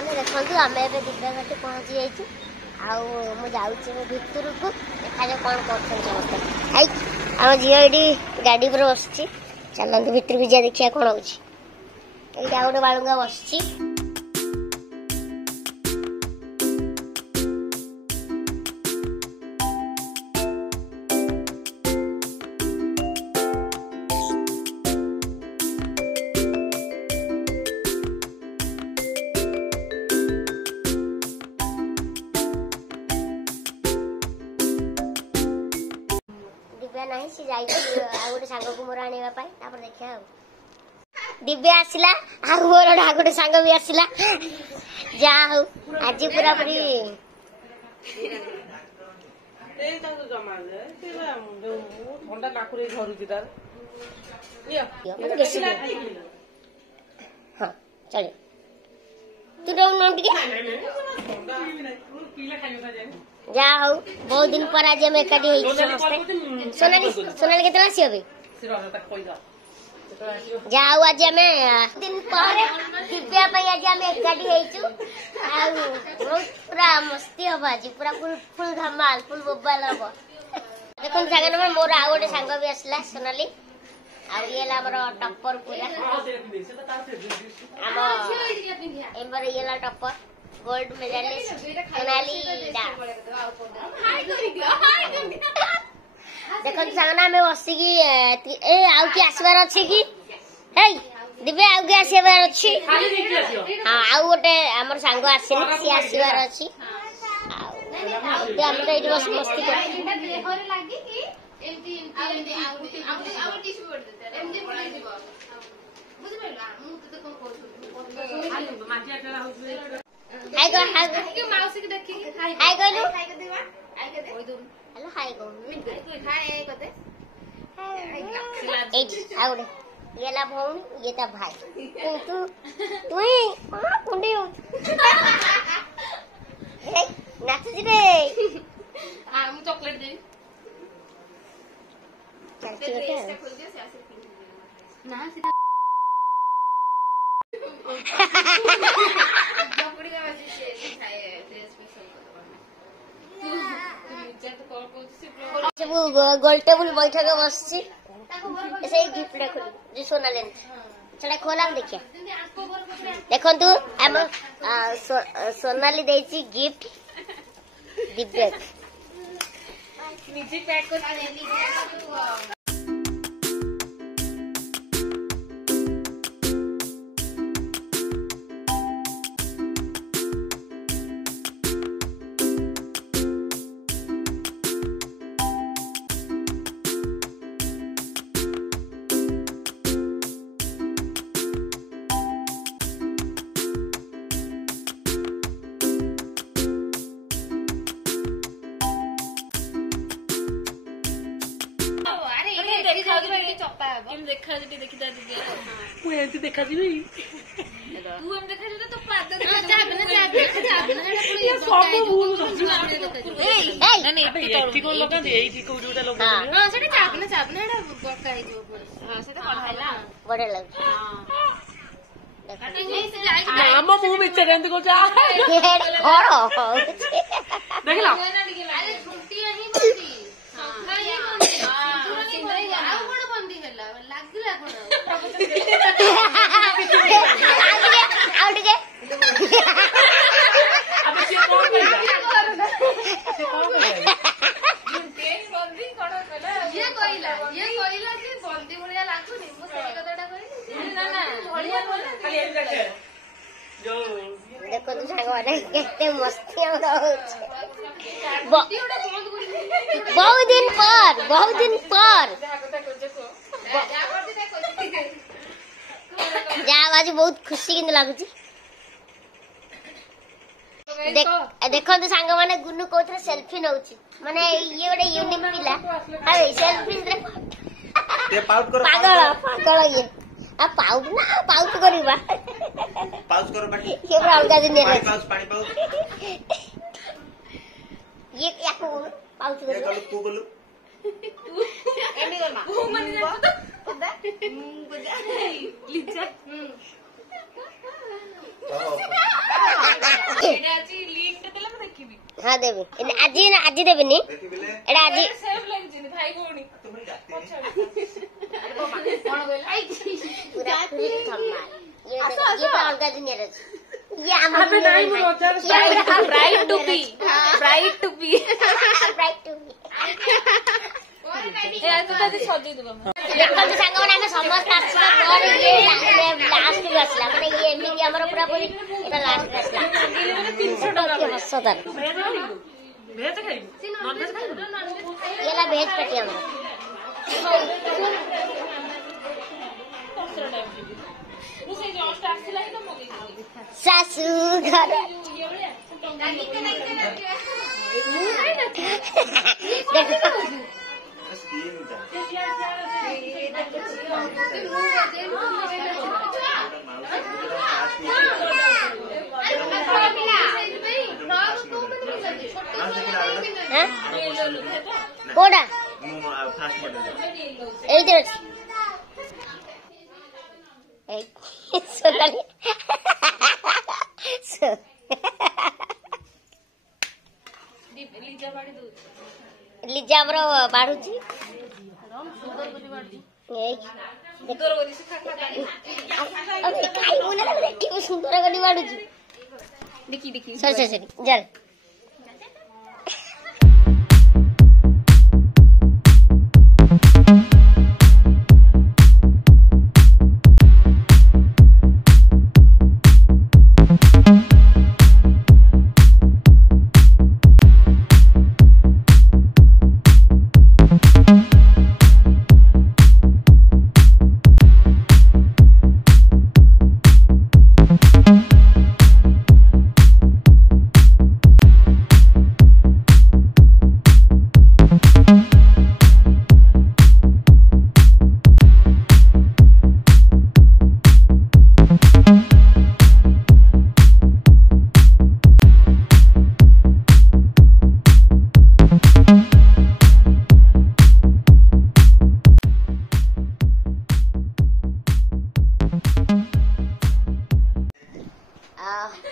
मैंने देखो आम ए दिव्या घाटी पहुँची जाइए आउ भितर को देखा जाए कौन कर समस्त आम झील ये गाड़ी पर बस चलते भितर को जा देखिए कौन हो गोटे बालुंगा बस दिव्या नहीं सी जाइए गोटे सांग को मोर आने देखिया दिव्या आसला मोर गोटे सांग भी आसला जा हूँ आज पूरा पूरी हाँ चलिए तू जा हूँ बहुत दिन पर आज आम एकाठी सोनाली सोनाली के आसी अभी जा हूँ आज आम दिन पर दिव्या आज आम एकाठी बहुत पूरा मस्ती हम आज पूरा फुल धमाल फुल बोबाल हम देखो सांग नंबर मोर आउ गोटे सांग भी आसला सोनाली आमर टप्पर पूरा आम एम्बर ये टप्पर गोल्ड मेडलिस्ट सोनाली देखो सांगना में बसिकी आउ कि आसबार अच्छे कि दिव्या आउ कि आसबार अच्छी हाँ आउ गोटे आमर सांग आसनी सी आसबार अच्छी आम तो ये बस मस्ती हाय माउसी देखी हाय कहलु हेलो हाय ये ला भौणी ये ता भाई तू तू कुंडी नाचुची रे हां मु चॉकलेट देबी ना सीधा गोल टेबुल बैठक बस गिफ्ट खोल सोनाली से खोला देखिए देखु आम सोनाली देती गिफ्ट दिव्या देखा देखो तू सांग केते मस्ती बहुत दिन पर जा आज बहुत खुशी कि लगुच देखो तो सांग माने गुन्नू कौन सेल्फी नौ माने ये गोटे यूनिक पिला सेल्फी पागल पागल ये पाउच ना पाउच करवा पाउच करो बाटी ये पूरा अलग दिन पानी पाउच ये या को पाउच कर ये तू बोलू एंडी करना वो मन जा पता लिचा हाँ देवी आज आज देविनी एटा आज पूरा ये तो अलग दुनिया रे ये bright to be bright to be देखते सांग मैंने समस्त आसला ये लास्ट आसला माने ये एमती हमर पूरा पूरी एटा लास्ट आसला 300 टका हसदार भेज खाइबो नॉन भेज खाइबो येला भेज पेटी हमर सासू घर कोड़ा लिजा हमर बाढुची सुंदर गली बाढुची देखी देखी सर जल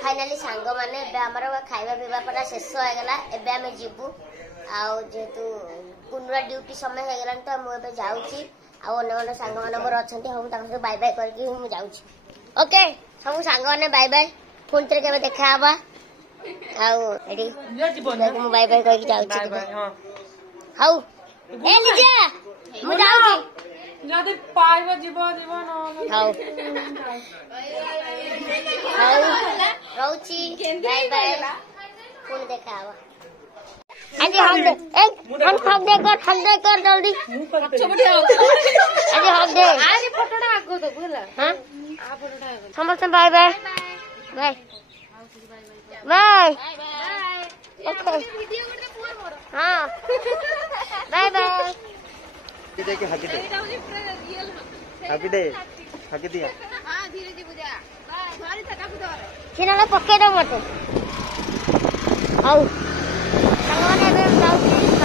फाइनाली सांग माने खाइबा पीवा परा शेष हो गला एबे हमें जीवु आ जेतु पुनरा ड्यूटी समय हो गला तो मु एबे जाउची आ ओने सांग माने मोर अछंती हम ताको बाय बाय करके हम जाउची ओके सब सांग माने बाय बाय फोन तरे केबे देखा आबा आ एडी मु बाय बाय करके जाउची हां हाउ ए लिजा मु जाउची जदी पाइबा जीवन जीवन हाउ रौची बाय बाय फोन देखा आवा अरे हम दे कर जल्दी अरे हम दे आज फोटोटा आगो तो बुझला हां आ फोटोटा आगो समस्त bye bye bye bye okay video करते फोन मोर हां बाय बाय किदे के हकी दे हकी दे हकी दिया हां धीरे धीरे बुझा भारी थका पुदर छिनाला पक्के दो मते हाउ संगवाने बे जाउची